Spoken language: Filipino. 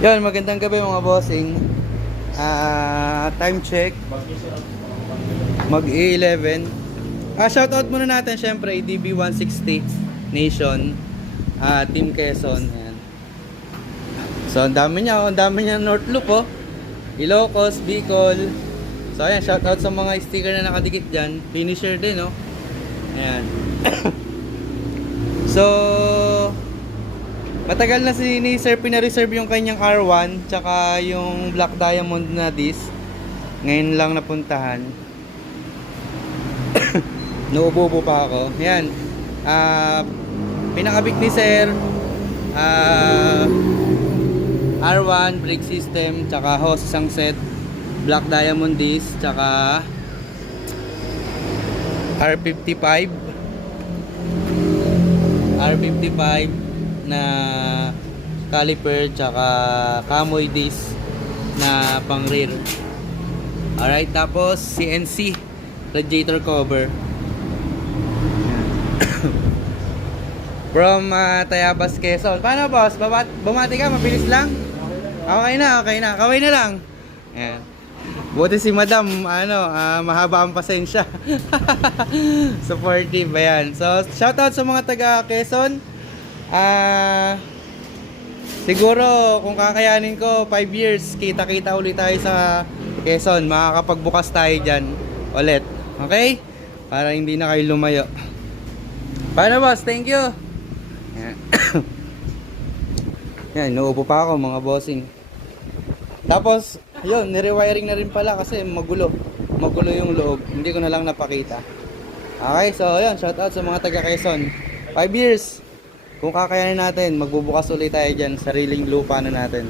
Yan, magandang gabi mga bossing. Time check. Mag 11. Shoutout muna natin syempre ADB 160 Nation, Team Quezon. Ayan. So ang dami niya North Loop oh. Ilocos, Bicol. So ayan, shoutout sa mga sticker na nakadikit diyan. Finisher din oh. Ayan. So matagal na ni Sir pina-reserve yung kanyang R1 tsaka yung Black Diamond na disc. Ngayon lang napuntahan. Nauubo pa ako. Yan. Pinakabit ni Sir R1 brake system tsaka hose isang set, Black Diamond disc tsaka R55 na caliper tsaka camoy disc na pang rear. Alright, tapos CNC radiator cover. From Tayabas, Quezon. Paano boss? Bumati ka? Mabilis lang? Okay na. Kaway na lang. Ayan. Buti si madam, mahaba ang pasensya. Supportive, ayan. So, shoutout sa mga taga Quezon. Siguro, kung kakayanin ko, 5 years, kita-kita ulit tayo sa Quezon. Makakapagbukas tayo dyan ulit. Okay? Para hindi na kayo lumayo. Paano boss? Thank you. Yan. Yan, nauupo pa ako mga bossing. Tapos, yun, nirewiring na rin pala kasi magulo yung loob. Hindi ko na lang napakita. Okay, so yun, shoutout sa mga taga Quezon. 5 years. Kung kakayanin natin, magbubukas ulit tayo dyan. Sariling lupa na natin.